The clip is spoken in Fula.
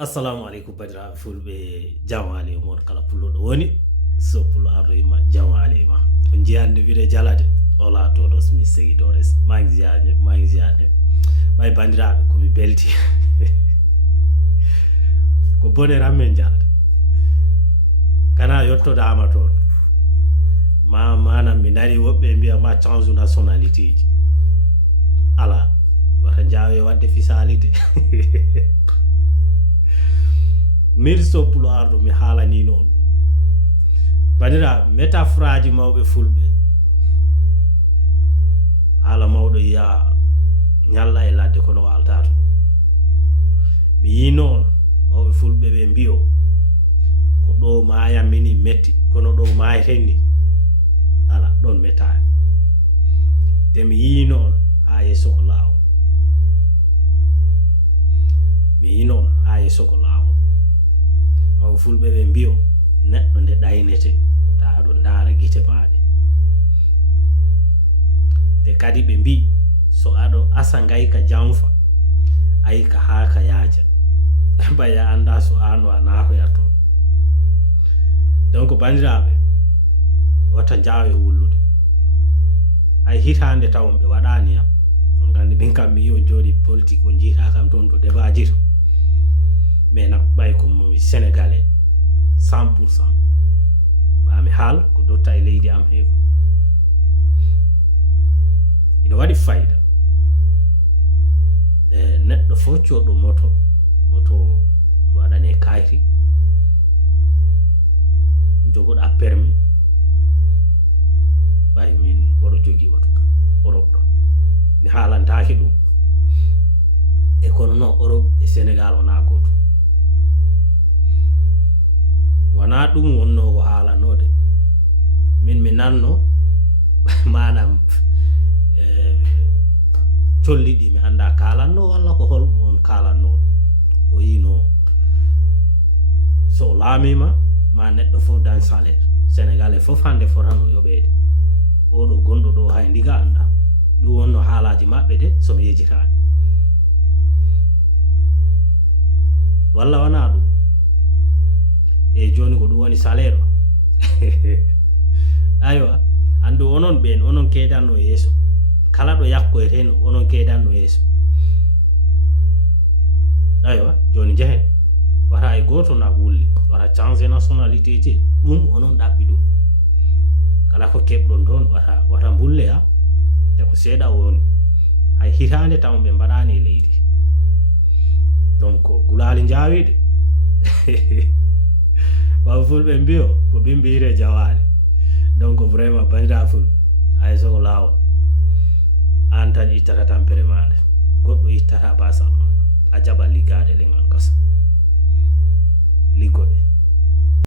Assalamu alaikum badira fulbe jamale mon kala pullo do woni so pullo arima jamale ma on jiyande video jalade ola to do mi segi dores magziane bay bandirabe ko mi belti ko bonera men jalde kana yotto dama ton manam mi nari wobbe mbiya ma change nationalité ji ala wata jawe wadde fisalité mirso pulo ardo mi halani non badira métaphraji mawbe fulbe hala mawdo ya nyalla e ladde kono waltato mi yi non mawbe fulbe be mbiyo ko do maya mini metti kono do maya henni ala don meta de mi yi non ha yeso ko lawo mi yi non ha yeso ko lawo maw fulbe be mbiyo neddo nde daynete ko ta do ndara gite maade de kadi be mbi so ado asa ngayka jamfa ayka haaka yaaja baya anda so anu anafo yato donc bandirabe wata jaawe wullude ay hitande tawon be wadani ya on gandi bin kam mi yo jodi politique on jita kam ton to débat jito mais nak bay ko mo sénégalais 100% ba mi hal ko dotta e leydi am heko ina wadi fayda neddo fo ciodo moto wadane kayri jogoda permis bay min bodo jogi oto Europe do ni halantaki dum e kono no Europe e Sénégal wona goto wana dum wonno ko haalanode min mi nanno manam collidi mi anda kalanno walla ko hol on kalanno o yino so lamima ma neddo fo dan salaire sénégalais fo hande forano yobede o do gondo do hay ndiga anda du wonno haalaji mabbe de so mi yejitaani walla wana dum e joni ko dum woni salaire aywa andu onon ben onon kedanno yeso kala do yakko e ten onon kedanno yeso aywa joni jehe wara ay goto na wulli wara changer nationalité je dum onon dabbi dum kala ko kebdon don wara bulle ya de ko seda woni hay hitande tam be badani leydi donc gulali jaawide ba fulbe mbiyo ko bimbire jawali donc vraiment bandira fulbe ay so lawo antan ittata tampere maade goddo ittata basal ma a jaba ligade